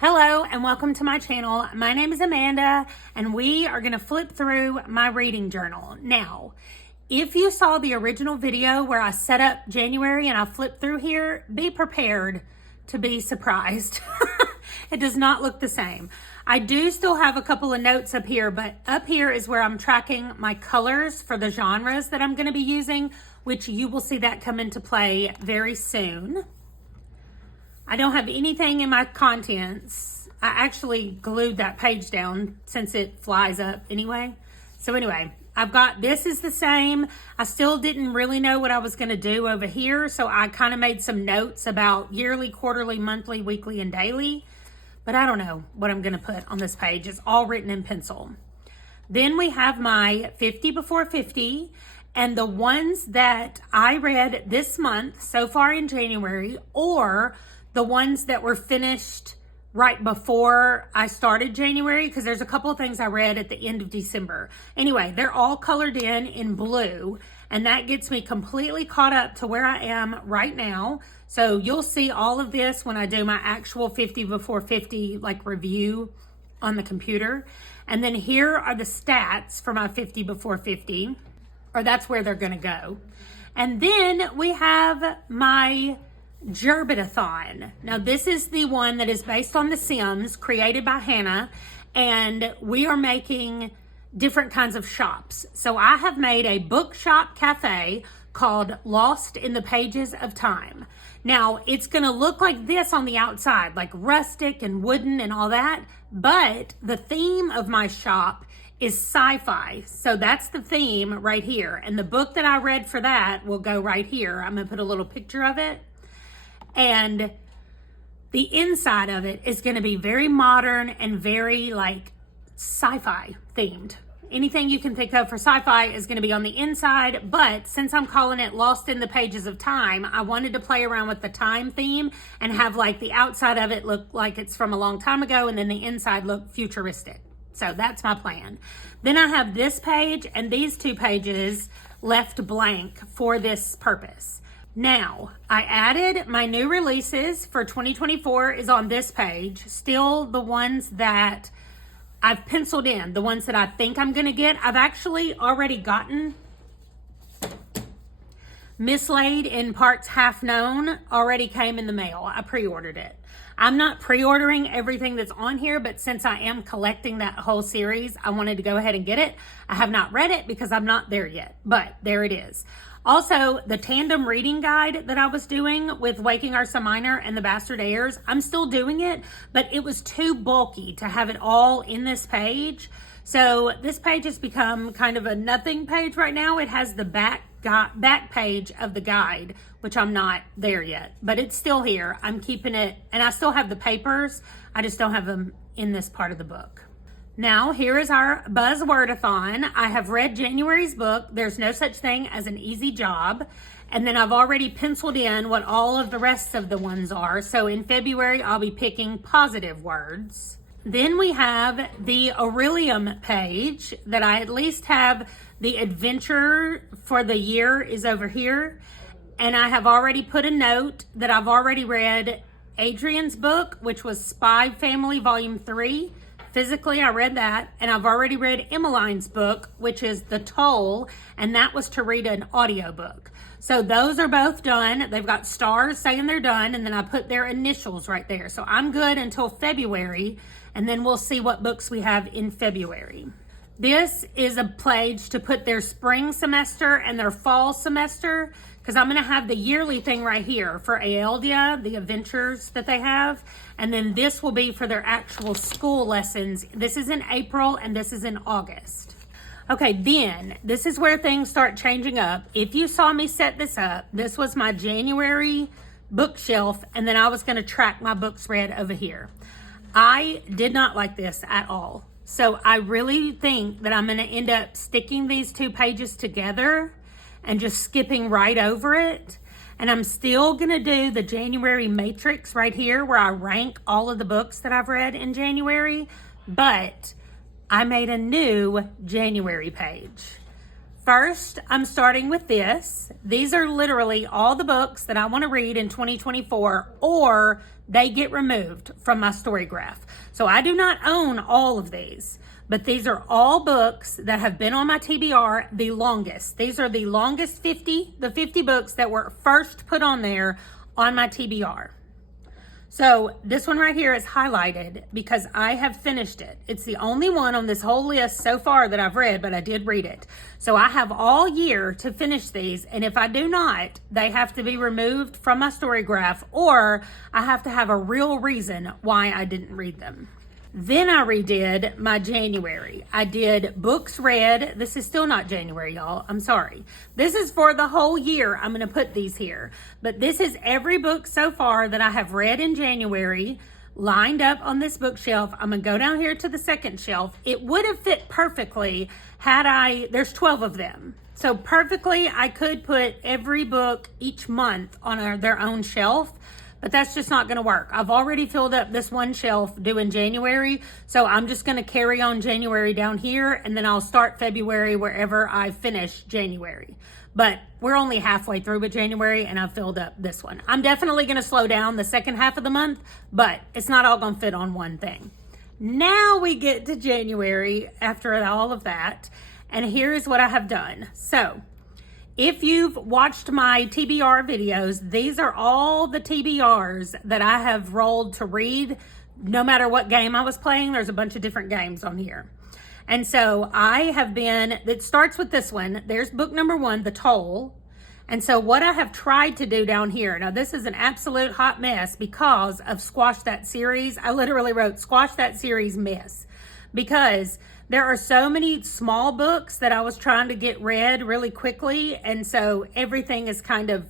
Hello and welcome to my channel. My name is Amanda and we are going to flip through my reading journal. Now, if you saw the original video where I set up January and I flipped through here, be prepared to be surprised. It does not look the same. I do still have a couple of notes up here, but up here is where I'm tracking my colors for the genres that I'm going to be using, which you will see that come into play very soon. I don't have anything in my contents. I actually glued that page down since it flies up anyway. So anyway, I've got, this is the same. I still didn't really know what I was going to do over here. So I kind of made some notes about yearly, quarterly, monthly, weekly, and daily. But I don't know what I'm going to put on this page. It's all written in pencil. Then we have my 50 before 50. And the ones that I read this month so far in January, or the ones that were finished right before I started January, because there's a couple of things I read at the end of December. Anyway, they're all colored in blue, and that gets me completely caught up to where I am right now. So you'll see all of this when I do my actual 50 before 50 like review on the computer. And then here are the stats for my 50 before 50, or that's where they're gonna go. And then we have my Gerbitathon. Now this is the one that is based on The Sims, created by Hannah, and we are making different kinds of shops. So I have made a bookshop cafe called Lost in the Pages of Time. Now it's gonna look like this on the outside, like rustic and wooden and all that, but the theme of my shop is sci-fi. So that's the theme right here. And the book that I read for that will go right here. I'm gonna put a little picture of it. And the inside of it is going to be very modern and very like sci-fi themed. Anything you can think of for sci-fi is going to be on the inside, but since I'm calling it Lost in the Pages of Time, I wanted to play around with the time theme and have like the outside of it look like it's from a long time ago and then the inside look futuristic. So that's my plan. Then I have this page and these two pages left blank for this purpose. Now, I added my new releases for 2024 is on this page. Still the ones that I've penciled in, the ones that I think I'm gonna get. I've actually already gotten Mislaid in Parts Half Known, already came in the mail. I pre-ordered it. I'm not pre-ordering everything that's on here, but since I am collecting that whole series, I wanted to go ahead and get it. I have not read it because I'm not there yet, but there it is. Also, the tandem reading guide that I was doing with Waking Ursa Minor and the Bastard Heirs, I'm still doing it, but it was too bulky to have it all in this page. So this page has become kind of a nothing page right now. It has the back page of the guide, which I'm not there yet, but it's still here. I'm keeping it, and I still have the papers. I just don't have them in this part of the book. Now, here is our Buzzwordathon. I have read January's book, There's No Such Thing as an Easy Job. And then I've already penciled in what all of the rest of the ones are. So in February, I'll be picking positive words. Then we have the Aurelium page that I at least have the adventure for the year is over here. And I have already put a note that I've already read Adrian's book, which was Spy Family Volume 3. Physically, I read that, and I've already read Emmeline's book, which is The Toll, and that was to read an audiobook. So those are both done. They've got stars saying they're done, and then I put their initials right there. So I'm good until February, and then we'll see what books we have in February. This is a page to put their spring semester and their fall semester, because I'm going to have the yearly thing right here for Aeldia, the adventures that they have. And then this will be for their actual school lessons. This is in April and this is in August. Okay, then this is where things start changing up. If you saw me set this up, this was my January bookshelf, and then I was going to track my books read over here. I did not like this at all. So I really think that I'm going to end up sticking these two pages together and just skipping right over it. And I'm still going to do the January matrix right here where I rank all of the books that I've read in January. But I made a new January page First, I'm starting with this. These are literally all the books that I want to read in 2024, or they get removed from my storygraph. So I do not own all of these, but these are all books that have been on my TBR the longest. These are the longest 50 books that were first put on there on my TBR. So this one right here is highlighted because I have finished it. It's the only one on this whole list so far that I've read, but I did read it. So I have all year to finish these, and if I do not, they have to be removed from my storygraph, or I have to have a real reason why I didn't read them. Then I redid my January. I did books read. This is still not January, y'all. I'm sorry. This is for the whole year. I'm going to put these here. But this is every book so far that I have read in January lined up on this bookshelf. I'm going to go down here to the second shelf. It would have fit perfectly there's 12 of them. So perfectly, I could put every book each month on their own shelf. But that's just not going to work. I've already filled up this one shelf due in January, so I'm just going to carry on January down here, and then I'll start February wherever I finish January. But we're only halfway through with January, and I've filled up this one. I'm definitely going to slow down the second half of the month, but it's not all going to fit on one thing. Now we get to January after all of that, and here's what I have done. So if you've watched my TBR videos, these are all the TBRs that I have rolled to read no matter what game I was playing. There's a bunch of different games on here. And so it starts with this one. There's book number 1, The Toll. And so what I have tried to do down here, now this is an absolute hot mess because of Squash That Series. I literally wrote Squash That Series Mess because there are so many small books that I was trying to get read really quickly, and so everything is kind of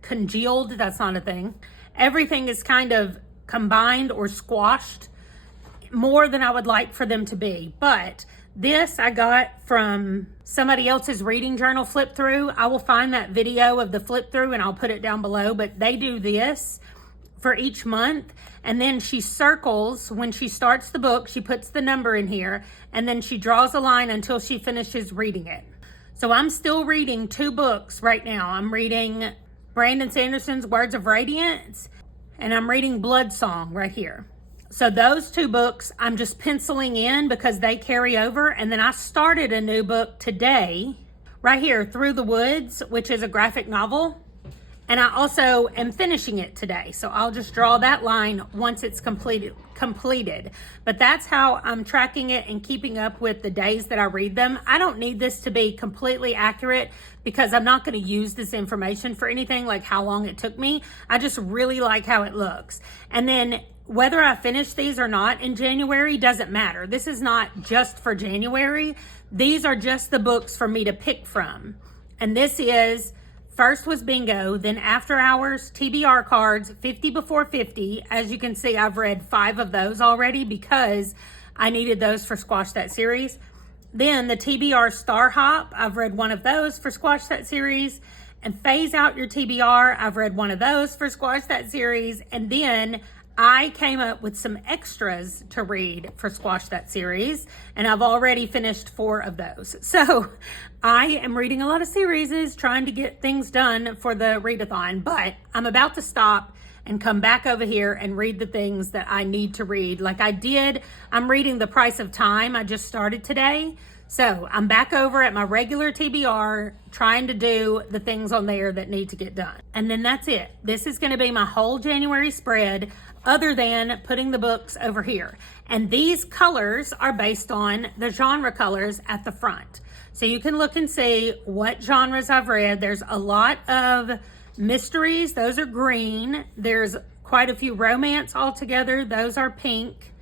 congealed. That's not a thing. Everything is kind of combined or squashed more than I would like for them to be. But this I got from somebody else's reading journal flip through. I will find that video of the flip through and I'll put it down below, but they do this for each month, and then she circles when she starts the book. She puts the number in here, and then she draws a line until she finishes reading it. So I'm still reading 2 books right now. I'm reading Brandon Sanderson's Words of Radiance, and I'm reading Blood Song right here. So those 2 books I'm just penciling in because they carry over, and then I started a new book today right here, Through the Woods, which is a graphic novel. And I also am finishing it today. So I'll just draw that line once it's completed. But that's how I'm tracking it and keeping up with the days that I read them. I don't need this to be completely accurate because I'm not going to use this information for anything like how long it took me. I just really like how it looks. And then whether I finish these or not in January doesn't matter. This is not just for January. These are just the books for me to pick from. And this is... First was bingo, then after hours, TBR cards, 50 before 50. As you can see, I've read 5 of those already because I needed those for Squash That Series. Then the TBR Star Hop, I've read 1 of those for Squash That Series. And Phase Out Your TBR, I've read 1 of those for Squash That Series. And then I came up with some extras to read for Squash That Series, and I've already finished 4 of those. So I am reading a lot of series, trying to get things done for the readathon, but I'm about to stop and come back over here and read the things that I need to read. Like I did, I'm reading The Price of Time. I just started today. So I'm back over at my regular TBR trying to do the things on there that need to get done. And then that's it. This is going to be my whole January spread other than putting the books over here. And these colors are based on the genre colors at the front. So you can look and see what genres I've read. There's a lot of mysteries. Those are green. There's quite a few romance altogether. Those are pink.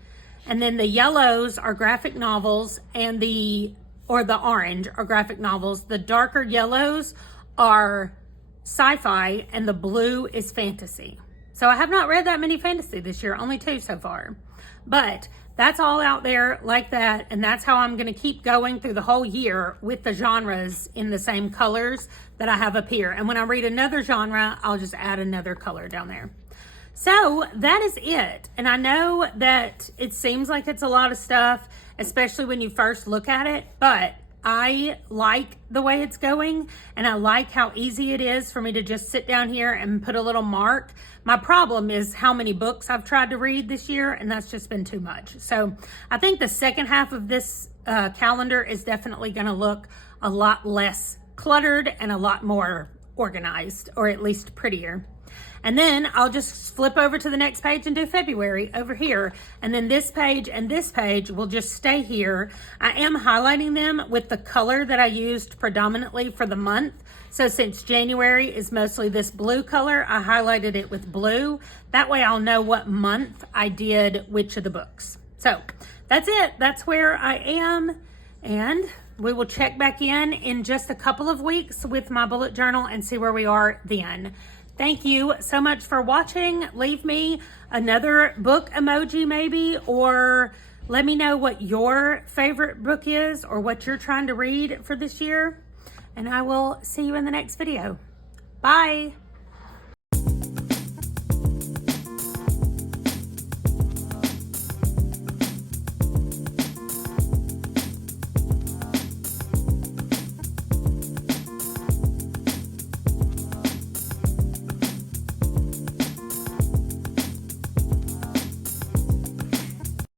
And then the yellows are graphic novels, and the orange are graphic novels. The darker yellows are sci-fi, and the blue is fantasy. So I have not read that many fantasy this year, only 2 so far. But that's all out there like that, and that's how I'm going to keep going through the whole year with the genres in the same colors that I have up here. And when I read another genre, I'll just add another color down there. So that is it. And I know that it seems like it's a lot of stuff, especially when you first look at it, but I like the way it's going, and I like how easy it is for me to just sit down here and put a little mark. My problem is how many books I've tried to read this year, and that's just been too much. So I think the second half of this calendar is definitely going to look a lot less cluttered and a lot more organized, or at least prettier. And then I'll just flip over to the next page and do February over here. And then this page and this page will just stay here. I am highlighting them with the color that I used predominantly for the month. So since January is mostly this blue color, I highlighted it with blue. That way I'll know what month I did which of the books. So that's it. That's where I am. And we will check back in just a couple of weeks with my bullet journal and see where we are then. Thank you so much for watching. Leave me another book emoji maybe, or let me know what your favorite book is or what you're trying to read for this year. And I will see you in the next video. Bye.